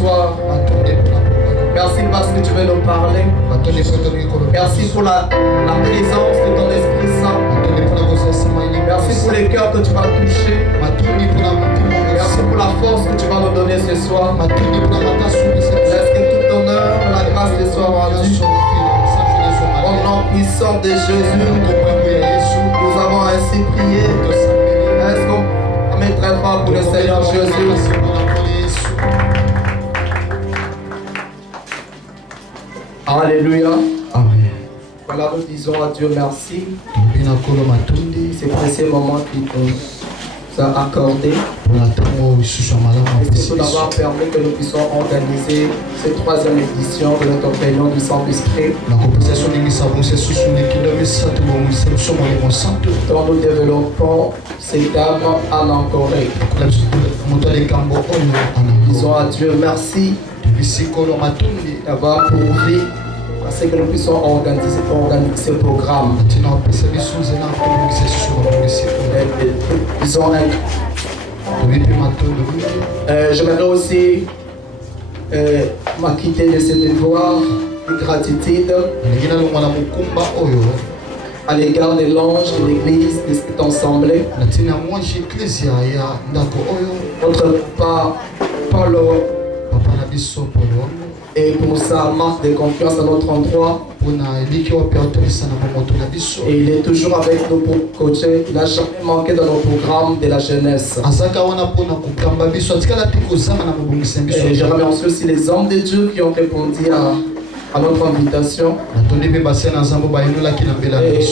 soir. Merci parce que tu veux nous parler. Merci pour la présence de ton Esprit Saint. Merci pour les cœurs que tu vas toucher. Merci pour la force que tu vas nous donner ce soir. Laisse que tout honneur, la grâce te soit rendue. Au nom puissant de Jésus, nous avons ainsi prié. Est-ce qu'on met très fort pour le Seigneur Jésus? Alléluia. Amen. Voilà, nous disons à Dieu merci. C'est précieux moment qu'il nous a accordé. Merci d'avoir permis que nous puissions organiser cette troisième édition de notre réunion du Saint-Esprit. Dont nous développons cette âme en Corée. Disons à Dieu merci d'avoir pourvu à ce que nous puissions organiser ce programme. Disons j'aimerais aussi m'acquitter de ce devoir de gratitude à l'égard de l'ange de l'église de cette assemblée. Notre Paulo et pour sa marque de confiance à notre endroit. Et il est toujours avec nous pour coacher. Il n'a jamais manqué dans nos programmes de la jeunesse. Et je remercie aussi les hommes de Dieu qui ont répondu à notre invitation. Et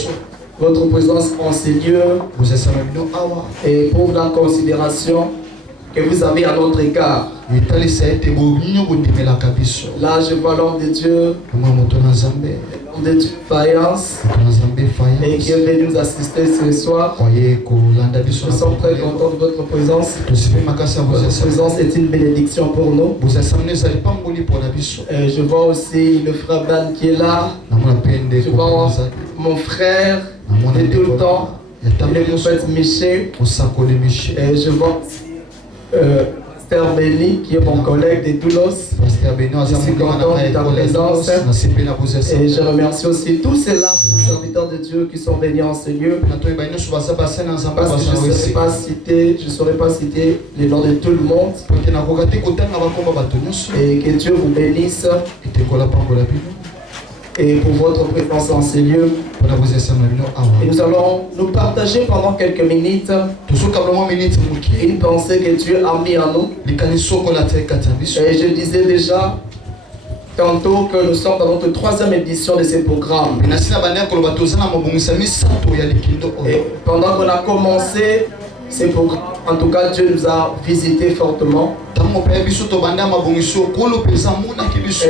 votre présence en ces lieux et pour la considération que vous avez à notre égard. Là, je vois l'homme de Dieu, l'homme de Dieu Faïence, et qui est venu nous assister ce soir. Nous sommes très contents de votre présence. Votre présence est une bénédiction pour nous. Je vois aussi le frère Ben qui est là. Je vois mon frère de tout le temps, le prophète Michel. Et je vois Pasteur Béni qui est mon collègue de Toulouse. Je suis content de ta présence. Et je remercie aussi tous ceux-là, les serviteurs de Dieu qui sont venus en ce lieu. Parce que je ne saurais pas citer les noms de tout le monde. Et que Dieu vous bénisse. Et pour votre présence en ces lieux. Et nous allons nous partager pendant quelques minutes une pensée que Dieu a mis en nous. Et je disais déjà tantôt que nous sommes dans notre troisième édition de ce programme. Et pendant qu'on a commencé ce programme, en tout cas Dieu nous a visité fortement. Et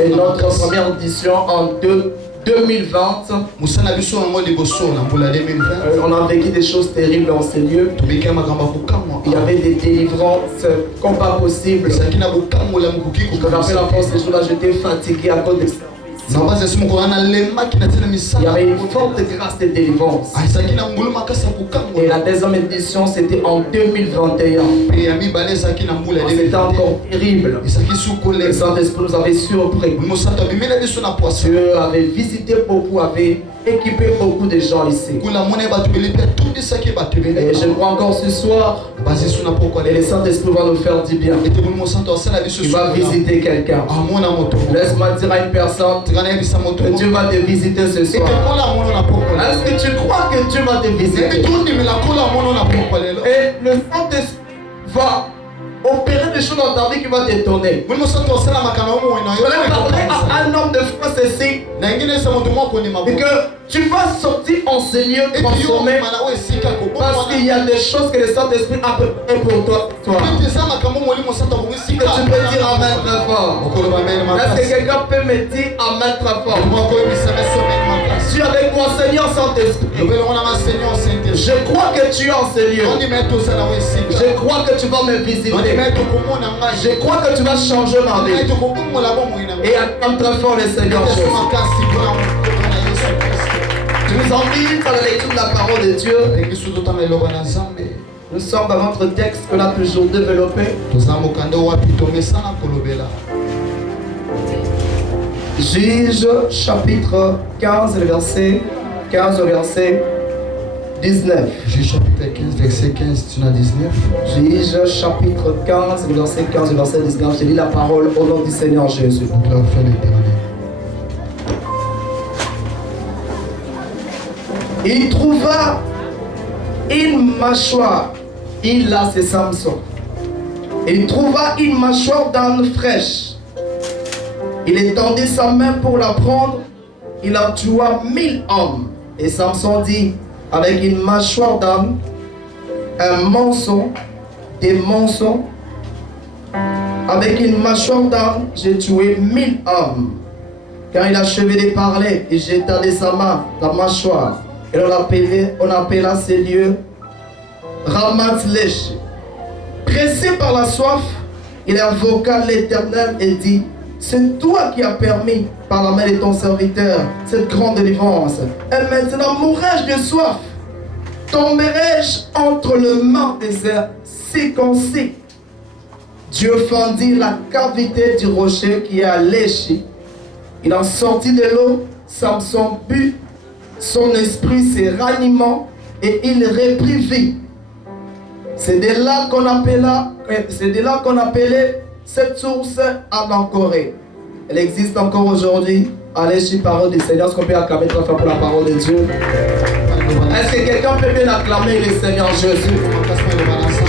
notre première édition en 2020, on a vécu des choses terribles dans ces lieux. Il y avait des délivrances comme pas possible. Je me rappelle encore ces jours-là, j'étais fatigué à cause de ça. Il y avait une forte grâce de délivrance. Et la deuxième édition, c'était en 2021. C'était encore terrible. Le Saint-Esprit nous avait surpris. Dieu avait visité beaucoup, avait équipé beaucoup de gens ici. Et je crois encore ce soir, et le Saint-Esprit va nous faire du bien. Il va visiter quelqu'un. Laisse-moi dire à une personne que Dieu va te visiter ce soir. Est-ce que tu crois que Dieu va te visiter? Et le Saint-Esprit va opérer des choses dans ta vie qui vont t'étonner. Je vais parler à un homme de foi ceci, et que tu vas sortir en ce lieu transformé parce qu'il y a des choses que le Saint-Esprit a préparées pour toi. Que tu peux dire Amen très fort. Est-ce que quelqu'un peut me dire Amen très fort? Tu es avec moi, Seigneur Saint-Esprit. Je crois que tu es en ce lieu. Je crois que tu vas me visiter. Je crois que tu vas changer ma vie. Et acclame très fort le Seigneur Jésus. Je vous invite à la lecture de la parole de Dieu. Nous sommes dans notre texte qu'on a toujours développé. Juge chapitre 15, le verset 15 au verset 19. Juge chapitre 15, verset 15 à 19. Juge chapitre 15, le verset 15 au verset 19. Je lis la parole au nom du Seigneur Jésus. Il trouva une mâchoire. Là, c'est Samson. Il trouva une mâchoire d'âne fraîche. Il étendit sa main pour la prendre. Il en tua 1000 hommes. Et Samson dit, avec une mâchoire d'âne, un mensonge, des mensonges, avec une mâchoire d'âne, j'ai tué 1000 hommes. Quand il achevait de parler, il jeta de sa main la mâchoire. Et on appela ces lieux Ramath-Lehi. Pressé par la soif, il invoqua l'Éternel et dit, c'est toi qui as permis par la main de ton serviteur cette grande délivrance. Et maintenant mourrai-je de soif? Tomberai-je entre les mains des circoncis? Dieu fendit la cavité du rocher qui est à Lehi. Il en sortit de l'eau, Samson but, son esprit se ranima et il reprit vie. C'est de là qu'on appelait cette source Anankoré. Elle existe encore aujourd'hui. Allez, sur la parole du Seigneur. Est-ce qu'on peut acclamer trois fois pour la parole de Dieu? Est-ce que quelqu'un peut bien acclamer le Seigneur Jésus?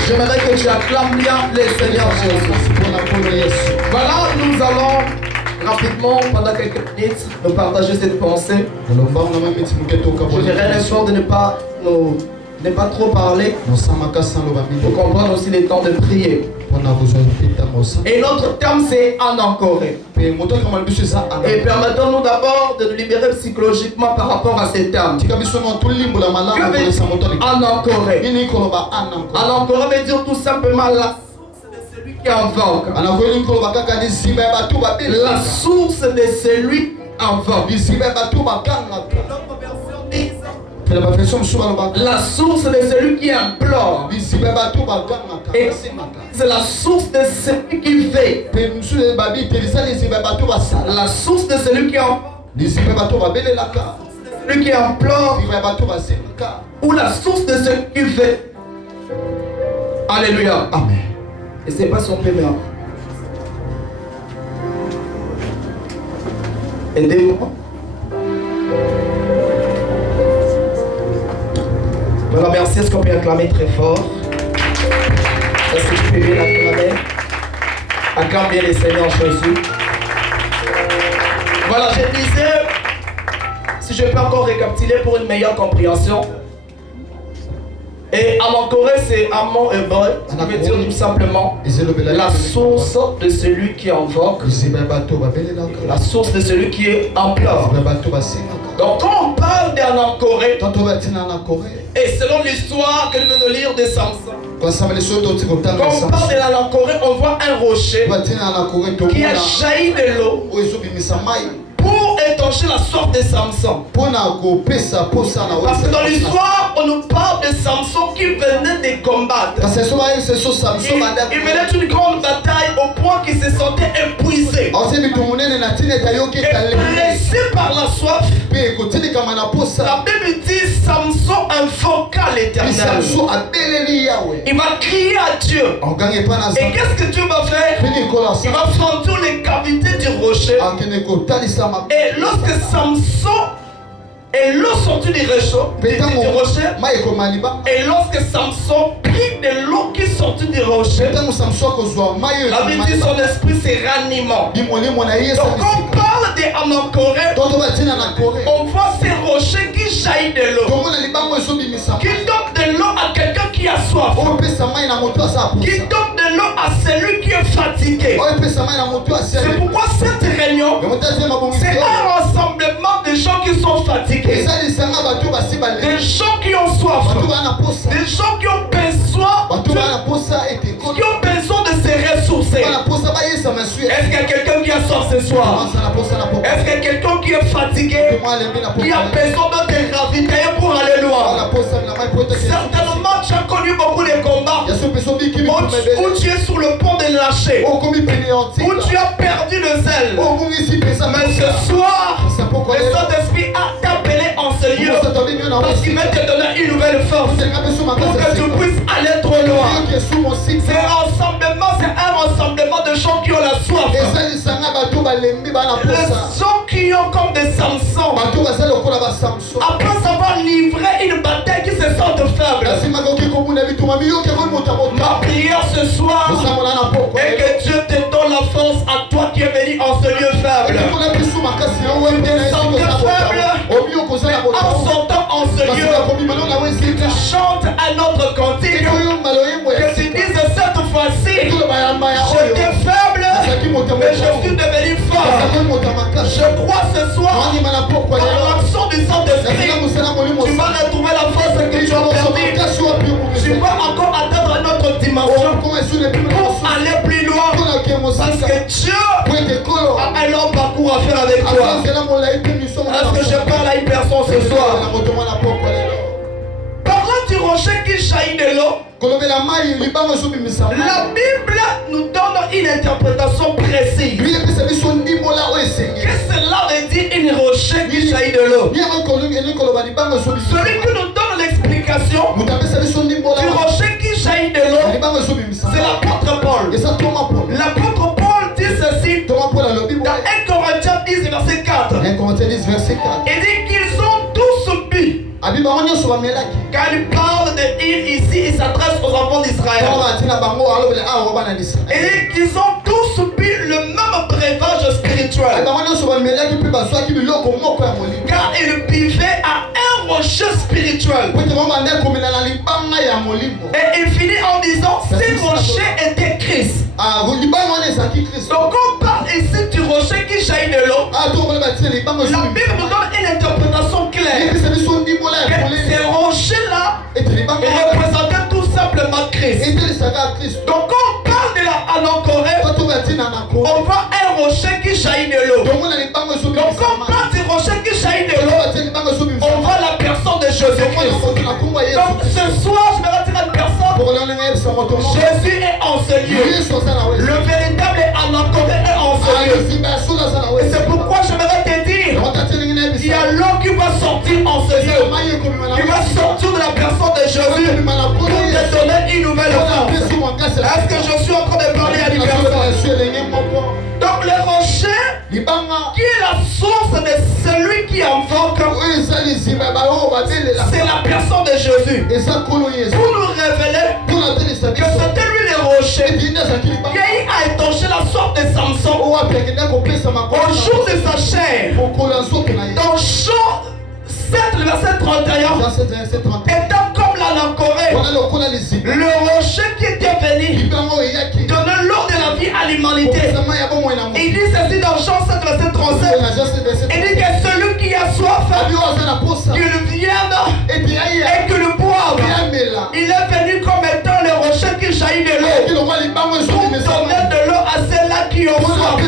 J'aimerais que tu acclames bien le Seigneur Jésus. Voilà, nous allons rapidement, pendant quelques minutes, nous partager cette pensée. Je dirais un soir de ne pas trop parler, pour comprendre aussi les temps de prier. Et notre terme c'est Anankoré. Et permettons-nous d'abord de nous libérer psychologiquement par rapport à ces termes. Que veut dire Anankoré? Anankoré veut dire tout simplement la source de celui qui invoque. La source de celui qui invoque. La source de celui qui implore. Et c'est la source de celui qui fait. La source de celui qui invoque. Celui qui implore. Ou la source de celui qui fait. Alléluia. Amen. Et c'est pas son paiement. Aidez-moi. Voilà, merci. Est-ce qu'on peut acclamer très fort? Est-ce que tu peux bien acclamer? Acclame bien le Seigneur Jésus. Voilà, je disais, si je peux encore récapituler pour une meilleure compréhension. Et Anankoré, c'est un mot hébreu qui veut dire tout simplement la source de celui qui invoque, la source de celui qui implore. Donc quand on parle d'Anankoré, et selon l'histoire que nous venons de lire de Samson, quand on parle de l'Anankoré, on voit un rocher qui a jailli de l'eau pour étancher la soif de Samson. Parce que dans l'histoire, on nous parle de Samson qui venait de combattre. Il venait d'une grande bataille au point qu'il se sentait épuisé. Et pressé par la soif, la Bible dit Samson invoqua l'Éternel. Il va crier à Dieu. Et qu'est-ce que Dieu va faire? Il va fendre les cavités du rocher. Et lorsque Samson et l'eau sortit du rocher, et lorsque Samson prit de l'eau qui sortit du rocher, la Bible dit son esprit s'est ranimant. Donc quand on parle d'Anankoré, on voit ces rochers qui jaillissent de l'eau, qui donnent de l'eau à quelqu'un qui a soif, qui donnent de l'eau à celui qui est fatigué. C'est pourquoi cette réunion, c'est un rassemblement de gens qui sont fatigués, des gens qui ont soif, des gens qui ont besoin de se ressourcer. Est-ce qu'il y a quelqu'un qui a soif ce soir? Est-ce qu'il y a quelqu'un qui est fatigué, qui a besoin de te ravitailler pour aller loin? Certainement tu as connu beaucoup de combats où tu es sur le point de lâcher. rocher où tu as perdu le zèle. Mais ce soir, le Saint-Esprit a t'appelé en ce lieu parce qu'il veut te donner une nouvelle force pour que tu puisses aller trop loin. C'est un rassemblement de gens qui ont la soif. Les gens qui ont comme des Samson. Après avoir livré une bataille qui se sentent faibles. Ma prière ce soir est que Dieu te donne la force à toi qui es venu en ce lieu faible. Tu te sens faible en sortant en ce lieu. Si tu chantes un autre cantique, que tu dises cette fois-ci, j'étais faible, mais je suis devenu fort. Je crois ce soir, par l'action du Saint-Esprit, tu vas retrouver la force que tu as perdue. Tu vas encore atteindre une autre dimension pour aller plus loin. Parce que Dieu a un long parcours à faire avec toi. Est-ce que je parle à une personne ce soir? Parlant du rocher qui jaillit de l'eau, la Bible nous donne une interprétation précise. Qu'est-ce que cela veut dire une rocher qui jaillit de l'eau? Celui qui nous donne l'explication du rocher qui jaillit de l'eau, c'est l'apôtre Paul. L'apôtre Paul dit ceci dans 1 Corinthiens 10 verset 4. Il dit qu'ils ont tous subi. Quand il parle de il ici, il s'adresse aux enfants d'Israël. Il dit qu'ils ont tous subi le même breuvage spirituel. Car ils buvaient à un rocher spirituel. Et il finit en disant, ces rochers étaient Christ. Donc on parle ici du rocher qui jaillit de l'eau. La Bible nous donne une interprétation claire. Ces rochers-là représentaient tout simplement Christ. Donc quand on parle de la anacorée, on voit un rocher qui jaillit de l'eau. Donc quand on parle du rocher qui jaillit de l'eau, on voit la personne de Jésus-Christ. Donc ce soir, je vais dire à une personne, Jésus est en ce lieu. Le véritable anacoré est en ce lieu. Et c'est pourquoi je vais te dire, il y a l'eau qui va sortir en ce lieu. Il va sortir de la personne de Jésus pour te donner une nouvelle force. Est-ce que je suis en train de parler à une personne? Donc le rocher qui est la source de celui qui invoque, c'est la personne de Jésus. Pour nous révéler que c'était lui le rocher qui a étanché la sorte de Samson au jour de sa chair. Dans Jean 7, le verset 31, étant comme l'anacorée, le rocher qui était venu donner l'eau de la vie à l'humanité. Il dit ceci dans Jean 7, verset 37. Il dit que celui qui a soif, qu'il vienne et que le boive. Il est venu comme étant le rocher qui jaillit de l'eau pour donner de l'eau à ceux-là qui ont soif. Et ce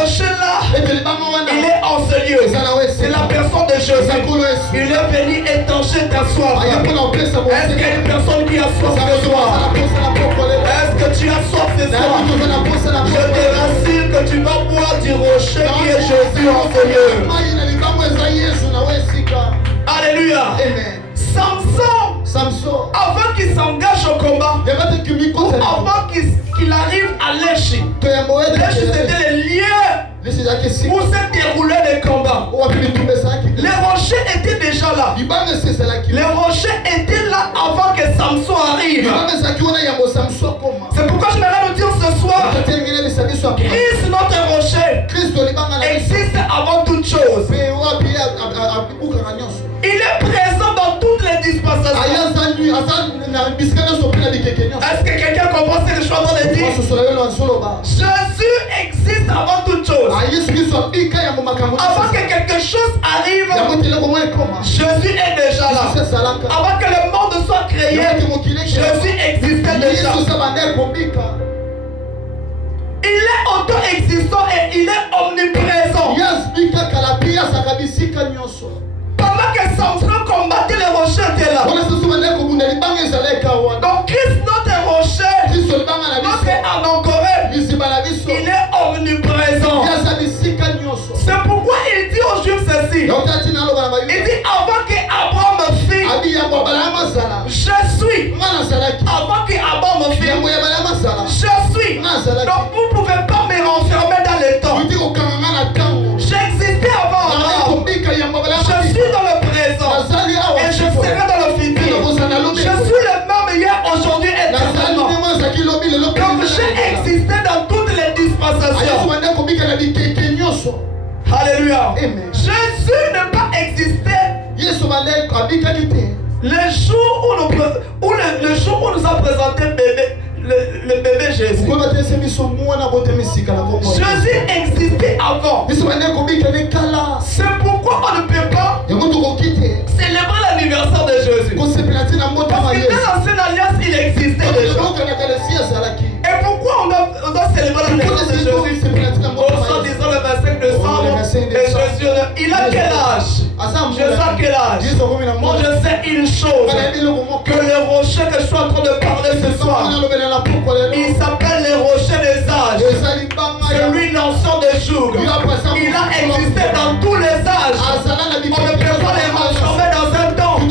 rocher-là, il est en ce lieu. C'est la personne de Jésus. Il est venu étancher ta soif. Est-ce qu'il y a une personne qui a soif ce soir? Est-ce que tu as soif ce soir? Je te rassure que tu vas boire du rocher qui est Jésus en ce lieu. Alléluia. Samson, avant qu'il s'engage au combat, ou avant qu'il arrive à Léchi, c'était le lieu où s'est déroulé le combat. Les rochers étaient déjà là. Les rochers étaient là avant que Samson arrive. C'est pourquoi je vais nous dire ce soir, Christ, notre rocher, existe avant toute chose. Il est présent dans toutes les dispensations. Est-ce que quelqu'un comprend ce que je suis en train de dire? Jésus existe avant toute chose. Avant que quelque chose arrive, Jésus est déjà là. Avant que le monde soit créé, Jésus existait déjà. Il est auto-existant et il est omniprésent. Pendant que Samson combattait les rochers étaient là. Donc Christ, notre rocher, notre C'est pourquoi il dit aux Juifs ceci. Il dit avant qu'Abraham fit, je suis. Avant qu'Abraham fit, je suis. Donc vous ne pouvez pas me renfermer dans le temps. J'existais avant Abraham. Je suis dans le présent. Et je serai dans le futur. Je suis le même hier, aujourd'hui et éternellement. Donc j'ai existé dans toutes les dispensations. Alléluia. Jésus n'a pas existé. Le jour où nous a présenté le bébé Jésus. Jésus existait avant. C'est pourquoi on ne peut pas célébrer l'anniversaire de Jésus. Parce que dans l'ancienne alliance, il existait déjà. Et pourquoi on doit célébrer l'anniversaire de Jésus? En disant le 25 décembre, et Jésus, il a quel âge? Je sais quel âge. Moi je sais une chose, que le rocher que je suis en train de parler ce soir, il s'appelle le rocher des âges. C'est lui l'ancien des jours. Il a existé dans tous les âges. On ne peut pas les transformer dans un temps. On ne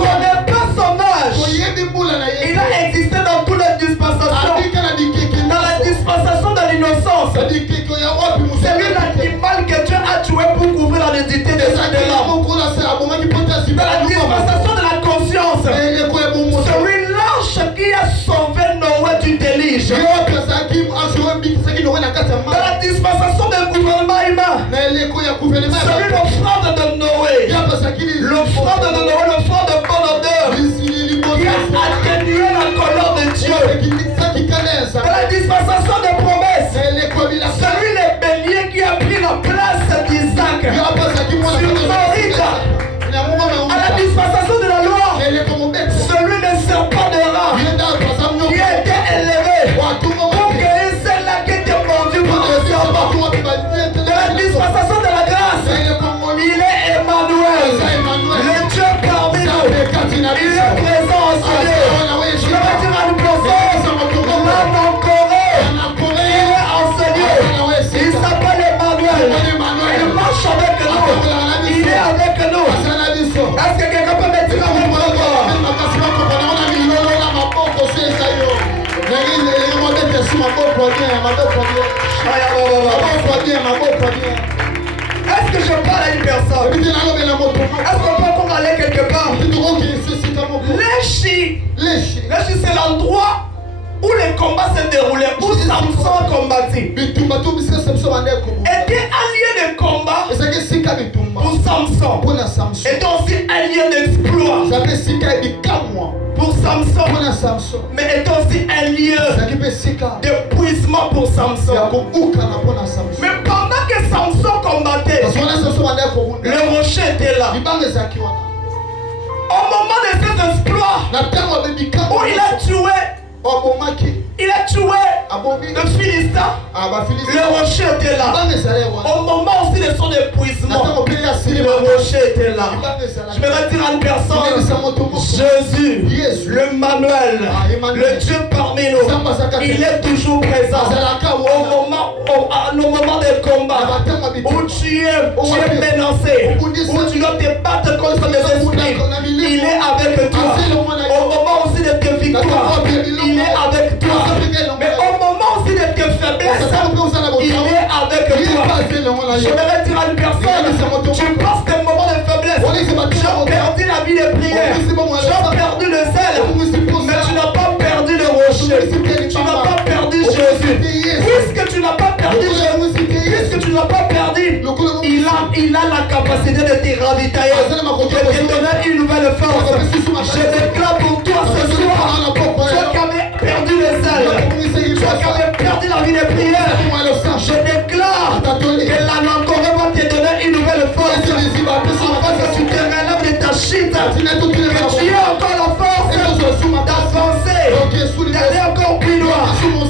connaît pas son âge. Il a existé dans toutes les dispensations. Dans la dispensation de l'innocence, c'est lui l'animal que Dieu a tué pour couvrir la nudité des âmes de l'homme. Dans la dispensation de la conscience, c'est lui l'ange qui a sauvé Noé du déluge. Dans la dispensation du gouvernement humain, c'est lui l'offrande de Noé. L'offrande de Noé, l'offrande de bonne odeur, qui a atténué la colère de Dieu. Dans la dispensation des promesses, c'est lui le bélier qui a pris la place d'Isaac sur Morida. À la dispensation de la loi, celui le serpent de rat qui a été élevé pour guérir celle-là qui était mordue par le serpent. Dans la dispensation de la grâce, il est Emmanuel, le Dieu parmi nous. Il est présent en ciel. Je vais dire à une personne, l'homme en Corée, il est enseigné. Il s'appelle Emmanuel. Il marche avec nous. Il est avec nous. Est-ce que quelqu'un peut me dire avec moi? Est-ce que je parle à une personne? Est-ce qu'on peut encore aller quelque part? Léchi, c'est l'endroit où les combats se déroulaient, où Samson combattit. Était un lieu de combat pour Samson. Était aussi un lieu d'exploit pour Samson. Mais était aussi un lieu d'épuisement pour Samson. Mais pendant que Samson combattait, le rocher était là. Au moment de ses exploits, où il a tué le Philistin, le rocher était là. Au moment aussi de son épuisement, le rocher était là. Je vais dire à une personne, Jésus, le Manuel, le Dieu parmi nous, il est toujours présent. À nos moments de combat, où tu es menacé, où tu dois te battre contre les esprits, il est avec toi. Au moment aussi de tes victoires, il est avec toi. Mais au moment aussi de tes faiblesses, il est avec toi. Je vais dire à une personne, tu passes des moments de faiblesse. Tu as perdu la vie de prière. Tu as perdu le zèle. Mais tu n'as pas perdu le rocher. Tu n'as pas perdu Jésus. Puisque tu n'as pas perdu Jésus, puisque tu n'as pas perdu, il a la capacité de te ravitailler, de te donner une nouvelle force. Je déclare pour toi ce soir, toi qui avais perdu le zèle, toi qui avais perdu la vie de prière, je déclare que l'Anakore va te donner une nouvelle force. Afin que tu te relèves de ta chute, que tu aies encore la force d'avancer, d'aller encore plus loin.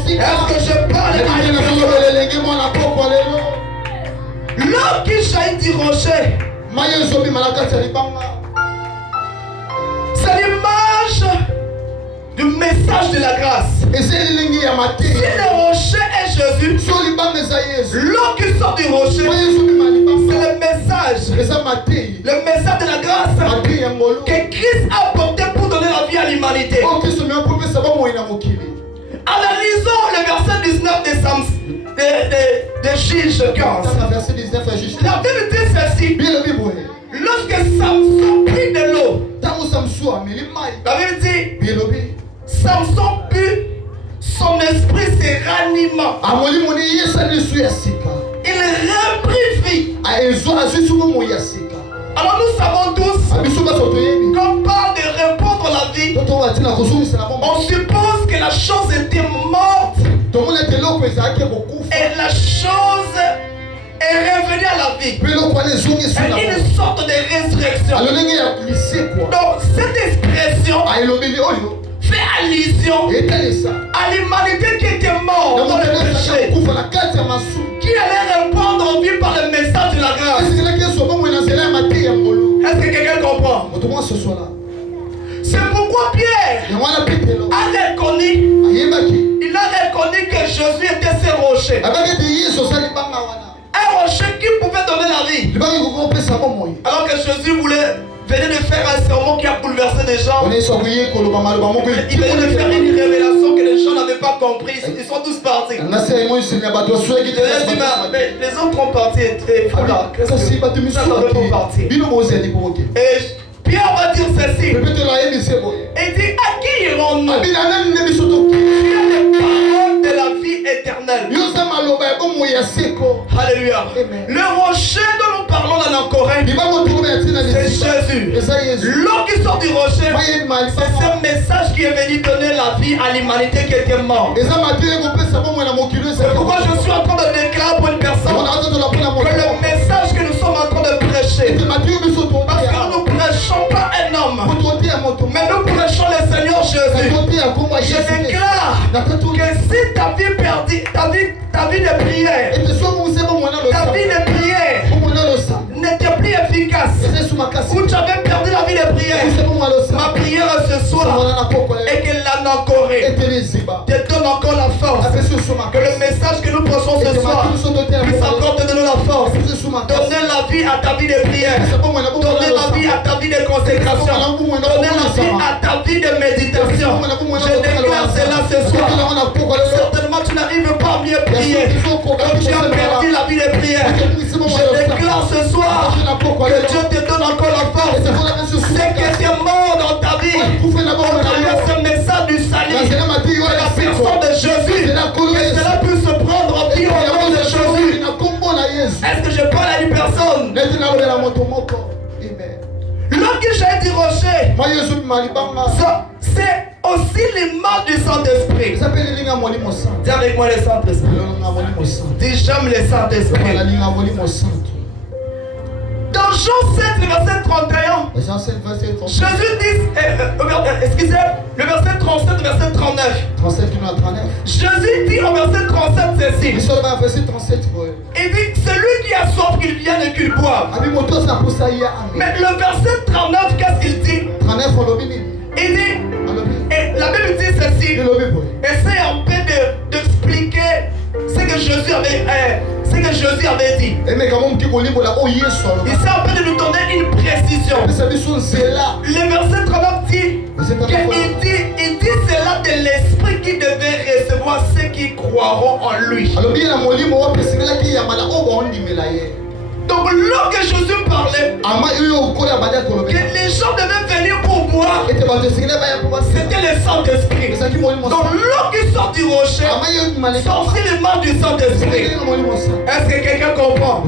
Est-ce que je parle à une personne? L'eau qui jaillit du rocher, c'est l'image du message de la grâce. Si le rocher est Jésus, L'eau qui sort du rocher, c'est le message de la grâce que Christ a apporté pour donner la vie à l'humanité. Analysons le verset 19 de Juge 15. La Bible dit ceci. Lorsque Samson prit de l'eau, la Bible dit Samson put, son esprit se ranima. Il reprit vie. Alors nous savons tous, quand on parle de répondre la vie, on suppose que la chose était morte et la chose est revenue à la vie. Et une sorte de résurrection. Donc cette expression fait allusion à l'humanité qui était morte dans le péché, qui allait répondre en vie par le message de la grâce. Est-ce que quelqu'un comprend? C'est pourquoi Pierre a reconnu, il a reconnu que Jésus était ce rocher. Un rocher qui pouvait donner la vie. Alors que Jésus voulait venir de faire un sermon qui a bouleversé des gens. Il venait de faire une révélation que les gens n'avaient pas compris. Ils sont tous partis. Mais les autres ont parti. Et Pierre va dire ceci. Et dit, à qui irons-nous? Il y a les paroles de la vie éternelle. Alléluia. Le rocher dont nous parlons dans la Corée, c'est Jésus. L'eau qui sort du rocher, c'est ce message qui est venu donner la vie à l'humanité qui était morte. C'est pourquoi je suis en train de déclarer pour une personne que le message que nous sommes en train de prêcher, parce que nous ne prêchons pas un homme, mais nous prêchons le Seigneur Jésus. Je déclare que si ta vie perdue, ta vie de prière, n'était plus efficace, ou tu avais perdu la vie de prière, ma prière ce soir est que l'anacorée te donne encore la force, que le message que nous prêchons ce soir puisse encore te donner la force, donner la vie à ta vie de prière, donner la vie à ta vie de consécration, donner la vie à ta vie de méditation. Je déclare cela ce soir. Certainement tu n'arrives pas à mieux prier, comme tu as perdu la vie de prière. Je déclare ce soir que Dieu te donne encore la force. C'est que tu es mort dans ta vie. On a ce message du salut, de la personne de Jésus, que cela puisse se prendre en vie au nom de Jésus. Est-ce que je parle à une personne? L'autre j'ai dit rocher, c'est aussi l'image du Saint-Esprit. Dis avec moi le Saint-Esprit. Dis j'aime le Saint-Esprit. Dans Jean 7, le verset 31, Jésus dit, excusez, le verset 37, le verset 39. Jésus dit au verset 37 ceci. Il dit, celui qui a soif, qu'il vienne et qu'il boive. Mais le verset 39, qu'est-ce qu'il dit? Il dit, et la Bible dit ceci. Essaye un peu d'expliquer ce que Jésus avait dit. Il essaie un peu de nous donner une précision. Le verset 39 dit il dit cela de l'esprit qui devait recevoir ceux qui croiront en lui. Donc lorsque Jésus parlait que les gens devaient venir pour boire, c'était le Saint-Esprit. Donc l'eau qui sort du rocher sort aussi le mal du Saint-Esprit. Est-ce que quelqu'un comprend?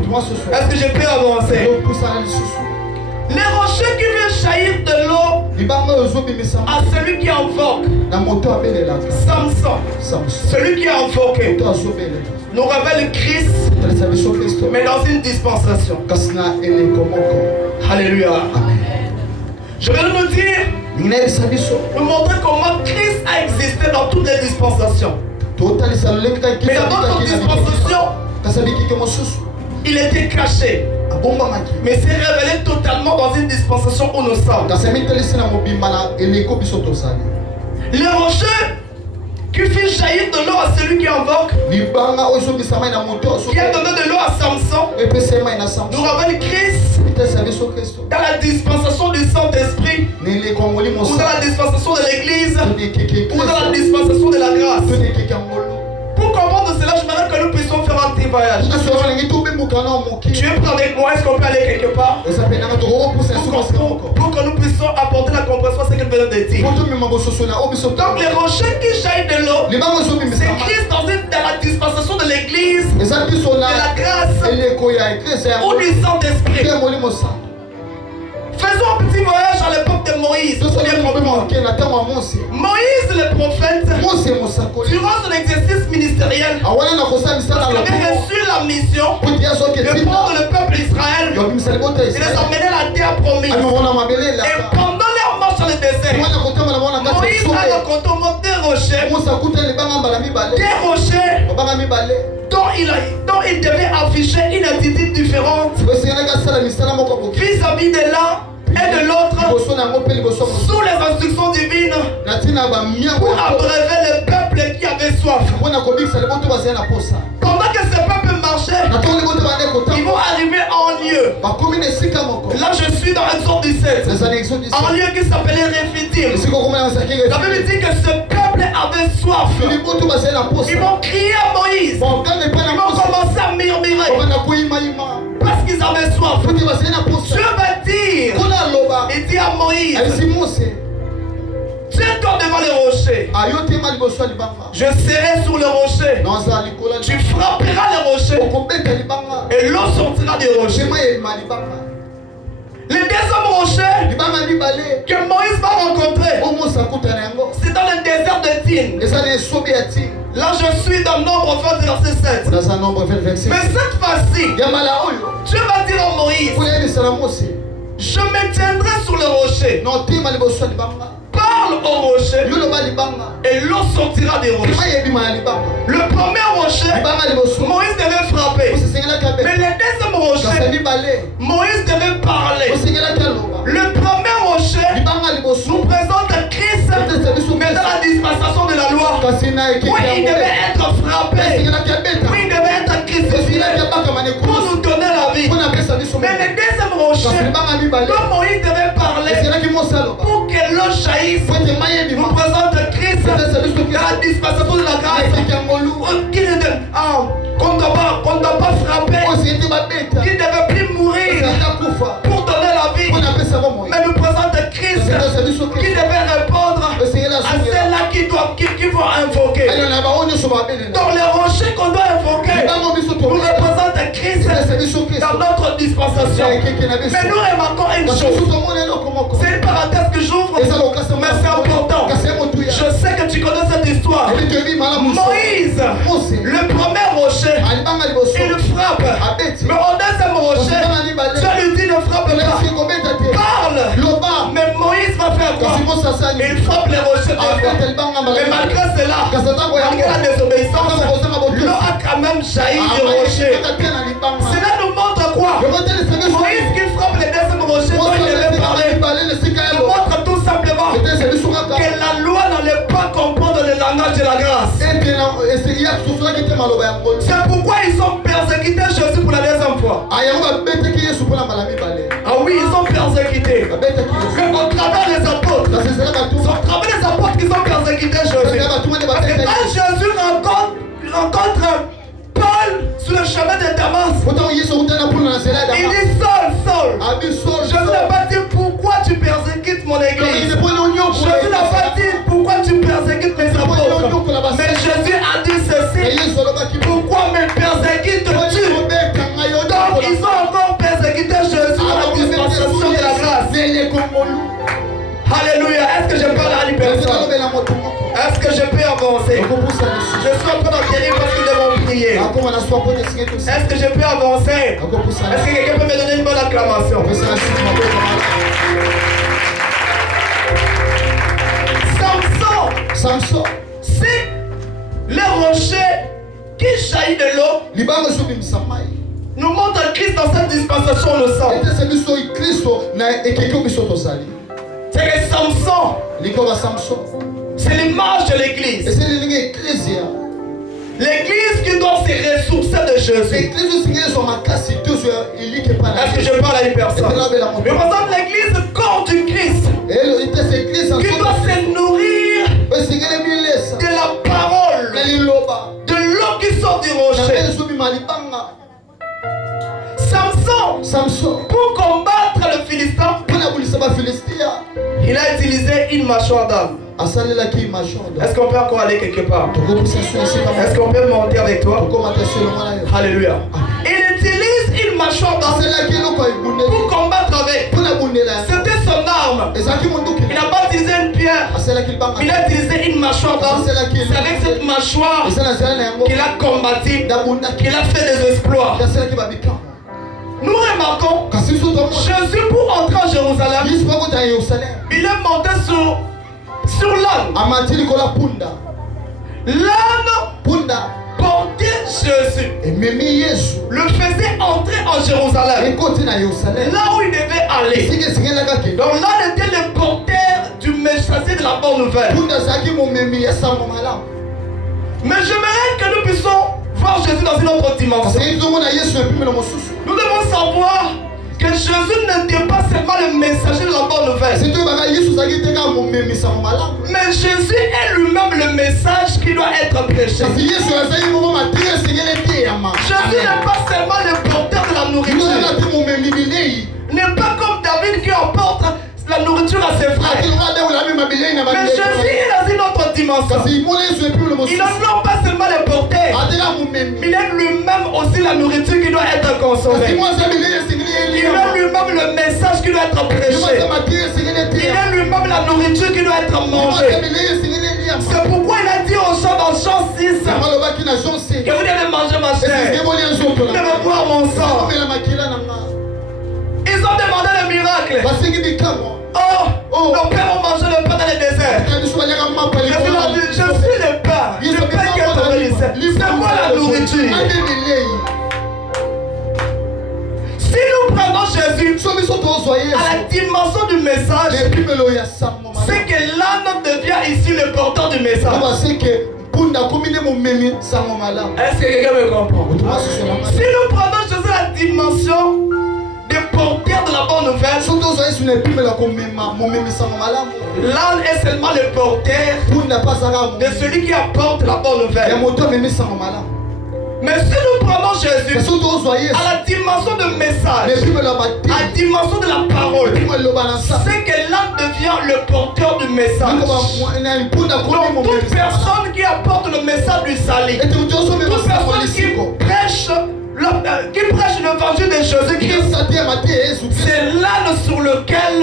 Est-ce que je peux avancer? Les rochers qui viennent jaillir de l'eau à celui qui invoque Samson, celui qui a invoqué, nous révèle Christ, mais dans une dispensation. Alléluia. Je vais nous dire, nous montrer comment Christ a existé dans toutes les dispensations. Mais dans notre dispensation, il était caché, mais s'est révélé totalement dans une dispensation où nous sommes. Le rocher qui fit jaillir de l'eau à celui qui invoque, qui a donné de l'eau à Samson, nous révèle Christ dans la dispensation du Saint-Esprit, ou dans la dispensation de l'Église, ou dans la dispensation de la grâce. Pour comprendre cela, je m'aimerais que nous puissions faire un petit voyage. Tu es prêt avec moi? Est-ce qu'on peut aller quelque part? Pour que nous puissions apporter la compréhension à ce que venons de dire. Donc les rochers qui jaillissent de l'eau, c'est Christ dans la dispensation de l'Église, de la grâce ou du Saint-Esprit. Faisons un petit voyage à l'époque de Moïse. Moïse le prophète, durant son exercice ministériel, il avait reçu la mission de prendre le peuple d'Israël et les emmener à la terre promise. Et pendant leur marche dans le désert, Moïse a rencontré au monde des rochers dont il devait afficher une attitude différente vis-à-vis de l'un et de l'autre, sous les instructions divines, pour abreuver le peuple qui avait soif. Pendant que ce peuple marchait, ils vont arriver à un lieu. Là, je suis dans Exode 17, un lieu qui s'appelait Rephidim. La Bible dit que ce peuple avait soif. Ils vont crier à Moïse. Ils vont commencer à murmurer parce qu'ils avaient soif. Dieu va dire, il dit à Moïse, tiens-toi devant les rochers. Je serai sur le rocher. Tu frapperas les rochers et l'eau sortira des rochers. Le deuxième rocher que Moïse va rencontrer, c'est dans le désert de Tin. Là, je suis dans Nombre 20, verset 7. Mais cette fois-ci, Dieu va dire à Moïse, je me tiendrai sur le rocher. Parle au rocher et l'eau sortira des rochers. Le premier rocher, Moïse devait frapper. Mais le deuxième rocher, Moïse devait parler. Le premier rocher nous présente Christ, mais dans la dispensation de la loi. Oui, il devait être frappé. Oui, il devait être crucifié pour nous donner la vie. Mais le deuxième rocher, comme Moïse devait parler pour que l'eau jaillisse, nous présente Christ dans la dispensation de la grâce. Qu'on ne doit pas frapper, qui ne devait plus mourir pour donner la vie. Mais nous présente Christ qui devait répondre à ceux-là qui vont invoquer. Dans les rochers qu'on doit invoquer, nous représente Christ dans notre dispensation. Mais nous remarquons une chose. C'est une parenthèse que j'ouvre, mais c'est important. Je sais que tu connais cette histoire. Moïse, le premier rocher, il frappe. Mais au deuxième rocher, Dieu lui dit ne frappe pas. Parle. Mais Moïse va faire quoi? Il frappe les rochers. Mais malgré cela, malgré la désobéissance, l'eau a quand même jailli du rocher. Cela nous montre quoi? Moïse qui frappe les deuxième rochers dont il devait parler, nous montre tout simplement que la loi n'allait pas comprendre le langage de la grâce. C'est pourquoi ils sont persécutés Jésus pour la deuxième fois. Ah oui, ils sont persécutés. Au travers des apôtres. C'est au travers des apôtres qu'ils sont persécutés Jésus. Parce que quand Jésus rencontre Paul sur le chemin de Damas, il dit Saul, Jésus n'a pas dit pourquoi tu persécutes mon église. Jésus n'a pas dit pourquoi tu persécutes mes apôtres. Mais Jésus a dit ceci, pourquoi me persécutes-tu? Donc ils ont encore persécuté Jésus dans la dispensation de la grâce. Alléluia. Est-ce que je parle à une personne? Est-ce que je peux avancer? Je suis en train d'enquérir parce que nous devons prier. Est-ce que je peux avancer? Est-ce que quelqu'un peut me donner une bonne acclamation? Samson, c'est le rocher qui jaillit de l'eau. Nous montre Christ dans cette dispensation le sang. C'est que Samson, c'est l'image de l'église. L'église qui s'est ressourcé de Jésus. Est-ce que je parle à une personne? Mais par exemple, l'église, corps du Christ, qui doit se nourrir de la parole, de l'eau qui sort du rocher. Samson, pour combattre le Philistin, il a utilisé une mâchoire d'âne. Est-ce qu'on peut encore aller quelque part? Est-ce qu'on peut monter avec toi? Alléluia. Il utilise une mâchoire d'âne pour combattre avec. C'était son arme. Il n'a pas utilisé une pierre. Il a utilisé une mâchoire d'âne. C'est avec cette mâchoire qu'il a combattu, qu'il a fait des exploits. Nous remarquons, Jésus pour entrer en Jérusalem, il est monté sur l'âne. L'âne portait Jésus, le faisait entrer en Jérusalem, là où il devait aller. Donc l'âne était le porteur du messager de la bonne nouvelle. Mais j'aimerais que nous puissions voir Jésus dans une autre dimension. Nous devons savoir que Jésus n'était pas seulement le messager de la bonne nouvelle. Mais Jésus est lui-même le message qui doit être prêché. Jésus n'est pas seulement le porteur de la nourriture. N'est pas comme David qui emporte la nourriture à ses frères. Mais Jésus est dans une autre dimension. Il n'est non pas seulement le porteur, il est lui-même aussi la nourriture qui doit être consommée. Il est lui-même le message qui doit être prêché. Il est lui-même la nourriture qui doit être mangée. C'est pourquoi il a dit aux gens dans Jean 6 que vous devez manger ma chair, vous devez boire mon sang. Ils ont demandé le miracle. Oh, nos pères ont mangé le pain dans le désert. Je suis le pain. Le pain qui est tombé du ciel. C'est quoi la nourriture? Si nous prenons Jésus à la dimension du message, c'est que l'âne devient ici le porteur du message. Est-ce que quelqu'un me comprend? Si nous prenons Jésus à la dimension des porteurs de la bonne nouvelle, l'âne est seulement le porteur de celui qui apporte la bonne nouvelle. Mais si nous prenons Jésus à la dimension de message, à la dimension de la parole, c'est que l'âne devient le porteur du message. Donc toute personne qui apporte le message du salut, toute personne qui prêche l'évangile de Jésus-Christ, c'est l'âne sur lequel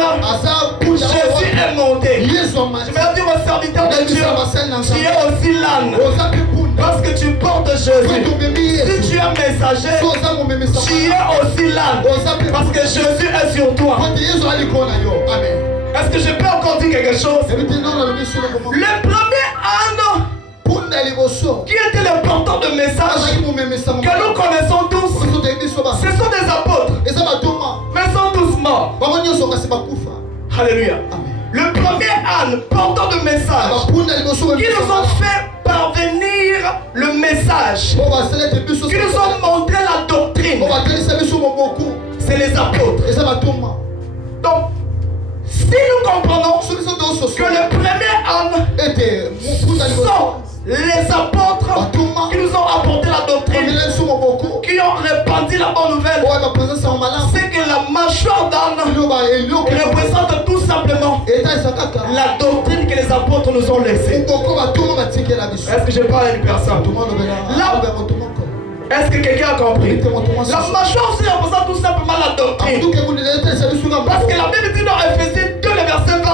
Jésus est monté. Je vais dire au serviteur de Dieu, tu es aussi l'âne. Parce que tu portes Jésus. Si tu es messager, tu es aussi l'âne. Parce que Jésus est sur toi. Est-ce que je peux encore dire quelque chose? Le premier âne qui était le porteur de message que nous connaissons tous, ce sont des apôtres, mais ils sont tous morts. Alléluia. Le premier âne porteur de message qui nous ont fait parvenir le message, qui nous ont montré la doctrine, c'est les apôtres. Donc si nous comprenons que le premier âne sont les apôtres qui nous ont apporté la doctrine, qui ont répandu la bonne nouvelle, c'est que la mâchoire d'âne représente tout simplement la doctrine que les apôtres nous ont laissée. Est-ce que je parle à une personne? Est-ce que quelqu'un a compris? La mâchoire aussi représente tout simplement la doctrine. Parce que la Bible dit dans Ephésiens 2, le verset 20,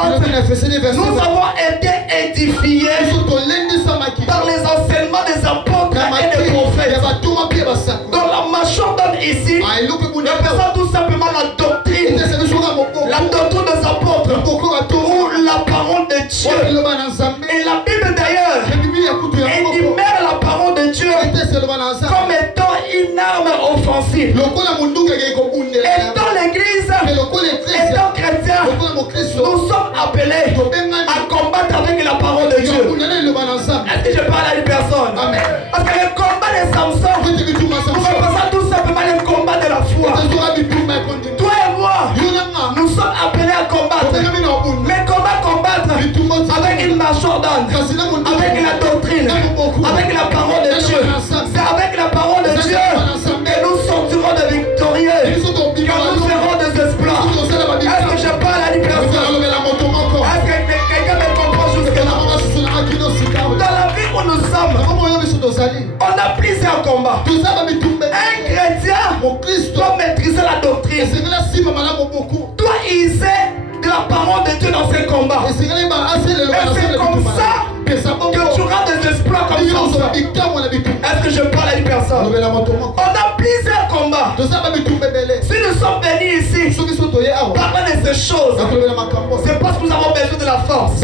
nous avons été édifiés par les enseignements des apôtres et des prophètes. Donc la mâchoire donne ici représente tout simplement la doctrine des apôtres ou la parole de Dieu. Et la Bible d'ailleurs énumère la parole de Dieu comme étant une arme offensive. Étant l'église, étant chrétien, nous sommes appelés à combattre avec la parole de Dieu. Est-ce que je parle à une personne? Parce que le combat de Samson On a plusieurs combats. Un chrétien doit maîtriser la doctrine. Doit user de la parole de Dieu dans ses combats. Et c'est comme ça que tu auras des exploits comme ça. Est-ce que je parle à une personne? On a plusieurs combats. Si nous sommes venus ici parler de ces choses, c'est parce que nous avons besoin de la force.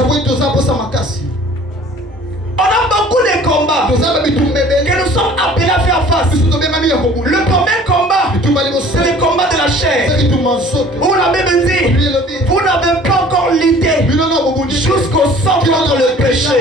On a beaucoup de combats que nous sommes appelés à faire face. Le premier combat, c'est le combat de la chair. Où la Bible dit, vous n'avez pas encore lutté jusqu'au sang contre le péché.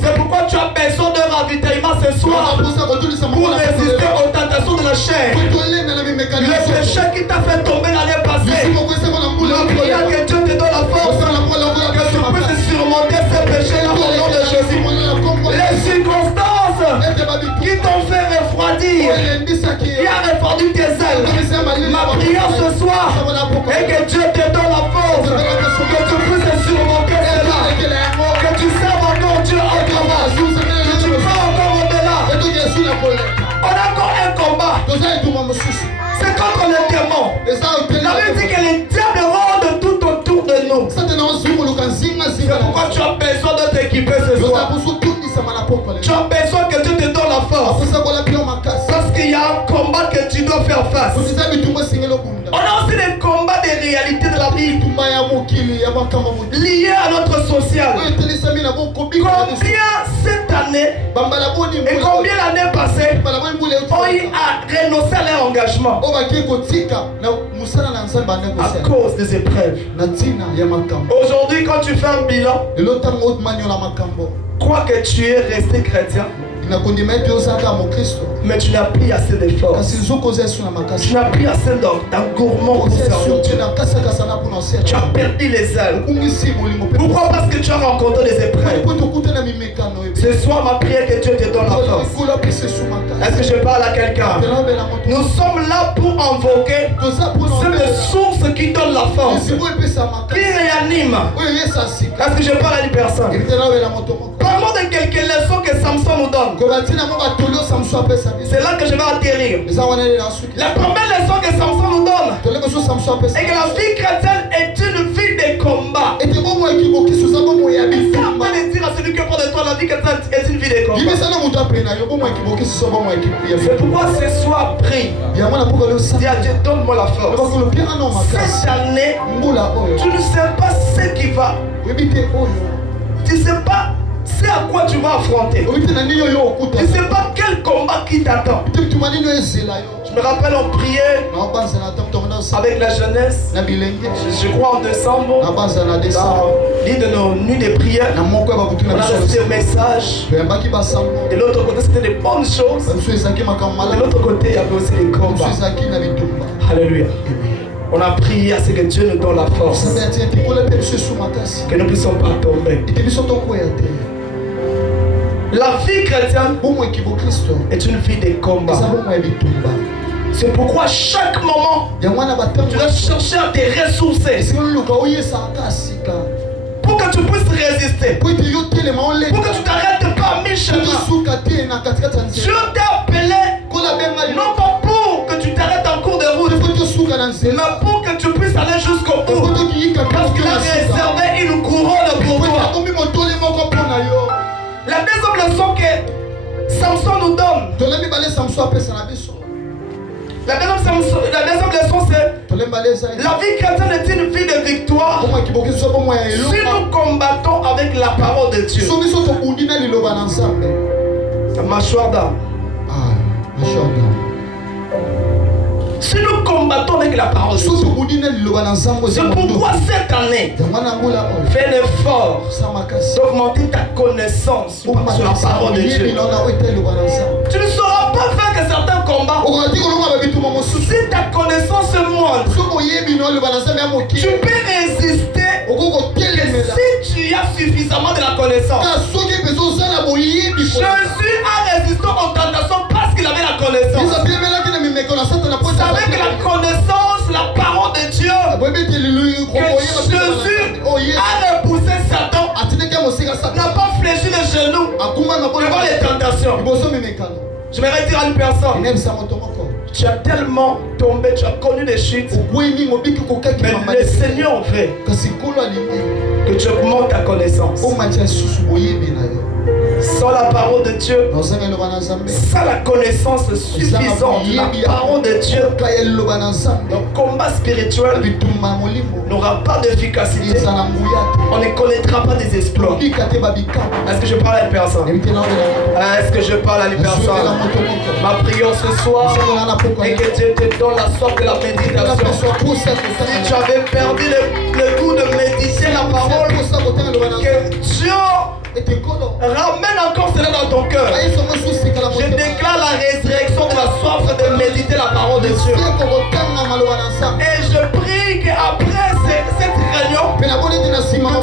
C'est pourquoi tu as besoin d'un ravitaillement ce soir pour résister aux tentations de la chair. Le péché qui t'a fait tomber l'année passée, la prière que Dieu te donne la force, que tu puisses surmonter ces péchés-là au nom de Jésus. Les circonstances qui t'ont fait refroidir, qui a refroidi tes ailes. Ma prière ce soir est que Dieu te donne la force, que tu puisses surmonter cela, que tu serves encore Dieu autrement, que tu vas encore au-delà. On a encore un combat. C'est contre les démons. La Bible dit que les diables rôdent tout autour de nous. C'est pourquoi tu as besoin de t'équiper ce soir. Tu as besoin que Dieu te donne la force. Parce qu'il y a un combat que tu dois faire face. On a aussi des combats des réalités de la vie liés à notre social. Combien cette année et combien l'année passée ont eu à renoncer à leur engagement à cause des épreuves. Aujourd'hui, quand tu fais un bilan, crois que tu es resté chrétien, mais tu n'as plus assez d'efforts. Tu n'as plus assez d'engouement pour servir Dieu. Tu as perdu les ailes. Pourquoi? Parce que tu as rencontré des épreuves. Ce soir, ma prière que Dieu te donne la force. Est-ce que je parle à quelqu'un? Nous sommes là pour invoquer cette source qui donne la force, qui réanime. Est-ce que je parle à une personne? Parlons de quelques leçons que Samson nous donne. C'est là que je vais atterrir. La première leçon que Samson nous donne est que la vie chrétienne est une vie de combat. Ça peut le dire à celui qui est près de toi, la vie chrétienne est une vie de combat. C'est pourquoi ce soir prie. Dis à Dieu, donne-moi la force. Cette année, tu ne sais pas ce qui va. Tu ne sais pas c'est à quoi tu vas affronter. Tu ne sais pas quel combat qui t'attend. Je me rappelle, on priait avec la jeunesse. Je crois en décembre. Dans l'une de nos nuits de prière, on a reçu un message. De l'autre côté, c'était des bonnes choses. De l'autre côté, il y avait aussi des combats. Alléluia. On a prié à ce que Dieu nous donne la force, que nous ne puissions pas tomber. La vie chrétienne est une vie de combat. C'est pourquoi à chaque moment, tu dois chercher à te ressourcer pour que tu puisses résister, pour que tu ne t'arrêtes pas à mi-chemin. Dieu t'a appelé non pas pour que tu t'arrêtes en cours de route, mais pour que tu puisses aller jusqu'au bout, parce qu'il a réservé une couronne pour toi. La deuxième leçon que Samson nous donne, la deuxième leçon c'est la vie chrétienne est une vie de victoire si nous combattons avec la parole de Dieu. Mâchoire d'âme. Si nous combattons avec la parole de Dieu, c'est pourquoi cette année, fais l'effort d'augmenter ta connaissance sur la parole de Dieu. Tu ne sauras pas faire que certains combats si ta connaissance est moindre. Tu peux résister si tu as suffisamment de la connaissance. Jésus a résisté aux tentations parce qu'il avait la connaissance. Vous savez que la connaissance, la parole de Dieu, que Jésus a repoussé Satan, n'a pas fléchi de de nous devant les tentations. J'aimerais dire à une personne, tu as tellement tombé, tu as connu des chutes, mais le Seigneur veut que tu augmentes ta connaissance. Sans la parole de Dieu, sans la connaissance suffisante de la parole de Dieu, le combat spirituel n'aura pas d'efficacité. On ne connaîtra pas des exploits. Est-ce que je parle à une personne? Est-ce que je parle à une personne? Ma prière ce soir est que Dieu te donne la sorte de la méditation. Si tu avais perdu le goût de méditer la parole, que Dieu ramène encore cela dans ton cœur. Je déclare la résurrection de la soif de méditer la parole de Dieu. Et je prie qu'après cette réunion, que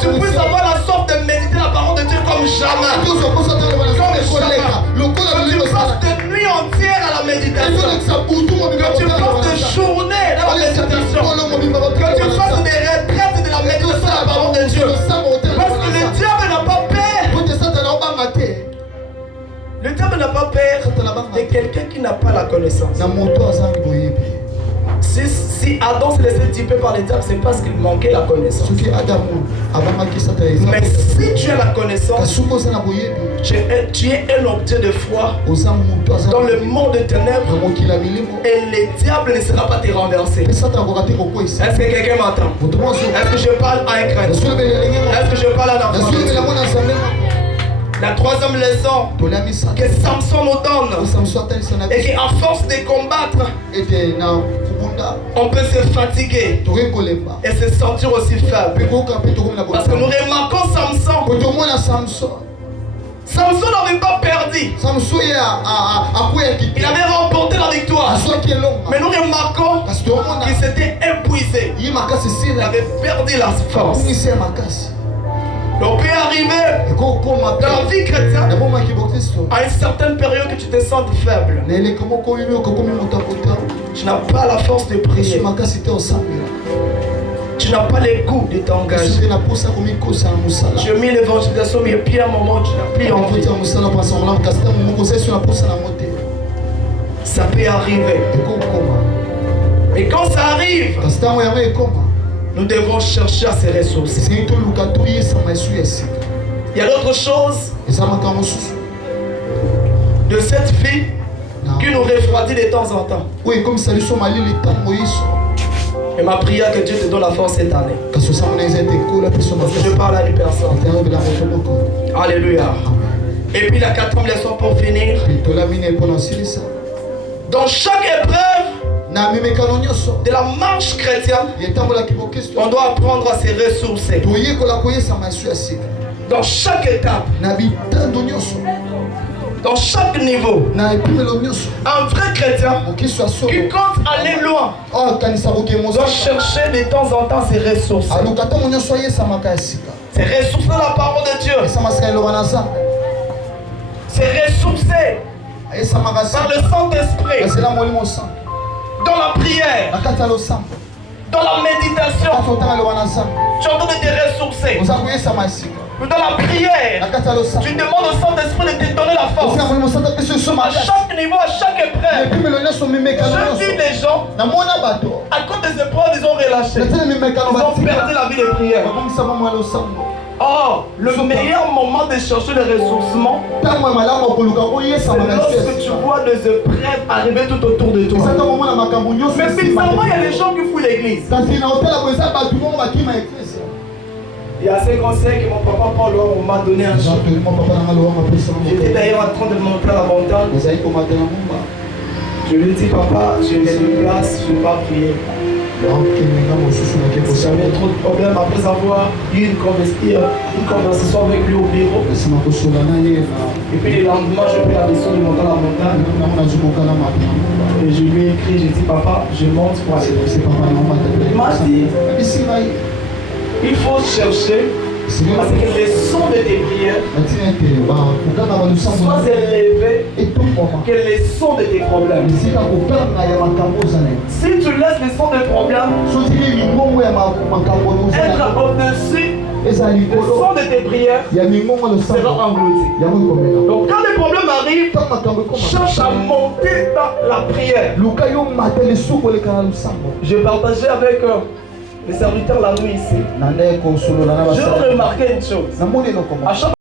tu puisses avoir la soif de méditer la parole de Dieu comme jamais. Que tu passes de nuit entière à la méditation. Que tu passes de journée dans la méditation. Que tu fasses des retraites de la méditation de la parole de Dieu. Parce que le diable n'a pas peur. Le diable n'a pas peur de quelqu'un qui n'a pas la connaissance. Si Adam s'est laissé typer par le diable, c'est parce qu'il manquait la connaissance. Mais si tu as la connaissance, tu es un objet de foi dans le monde des ténèbres et le diable ne sera pas te renverser. Est-ce que quelqu'un m'entend? Est-ce que je parle à un chrétien? Est-ce que je parle à un enfant? La troisième leçon que Samson nous donne et qu'à force de combattre, on peut se fatiguer et se sentir aussi faible. Parce que nous remarquons Samson. Samson n'avait pas perdu. Il avait remporté la victoire. Mais nous remarquons qu'il s'était épuisé. Il avait perdu la force. On peut arriver dans la vie chrétienne à une certaine période que tu te sens faible. Tu n'as pas la force de prier. Tu n'as pas le goût de t'engager. Tu as mis l'évangélisation, mais puis à un moment tu n'as plus envie. Ça peut arriver. Et quand ça arrive, nous devons chercher à se ressourcer. Il y a d'autres choses de cette vie qui nous refroidit de temps en temps. Et ma prière que Dieu te donne la force cette année. Parce que je parle à une personne. Alléluia. Et puis la quatrième leçon pour finir. Dans chaque épreuve de la marche chrétienne, on doit apprendre à se ressourcer. Dans chaque étape, dans chaque niveau, un vrai chrétien qui compte aller loin doit chercher de temps en temps ses ressources. Se ressourcer dans la parole de Dieu. Se ressourcer par le Saint-Esprit. Dans la prière, dans la méditation, tu as besoin de te ressourcer. Dans la prière, tu demandes au Saint-Esprit de te donner la force. À chaque niveau, à chaque épreuve, je vis des gens, à cause des épreuves, ils ont relâché. Ils ont perdu la vie de prière. Or, le meilleur moment de chercher le ressourcement, c'est lorsque tu vois des épreuves arriver tout autour de toi. Mais bizarrement, il y a des gens qui fouillent l'église. Il y a ces conseils que mon papa Paul m'a donné un jour. J'étais d'ailleurs en train de monter à la montagne. Je lui ai dit, papa, j'ai une place, je ne vais pas prier. J'avais trop de problèmes après avoir eu une conversation avec lui au bureau. Et puis le lendemain, je fais la leçon de monter à la montagne. Et je lui ai écrit, j'ai dit, papa, je monte pour aller. Il m'a dit, il faut chercher parce que les sons de tes prières soient élevés que les sons de tes problèmes. Si tu laisses les sons des problèmes être au-dessus le son de tes prières sera englouti. Donc quand les problèmes arrivent, cherche à monter dans la prière. J'ai partagé avec les serviteurs la nuit ici. Je remarquais une chose. À chaque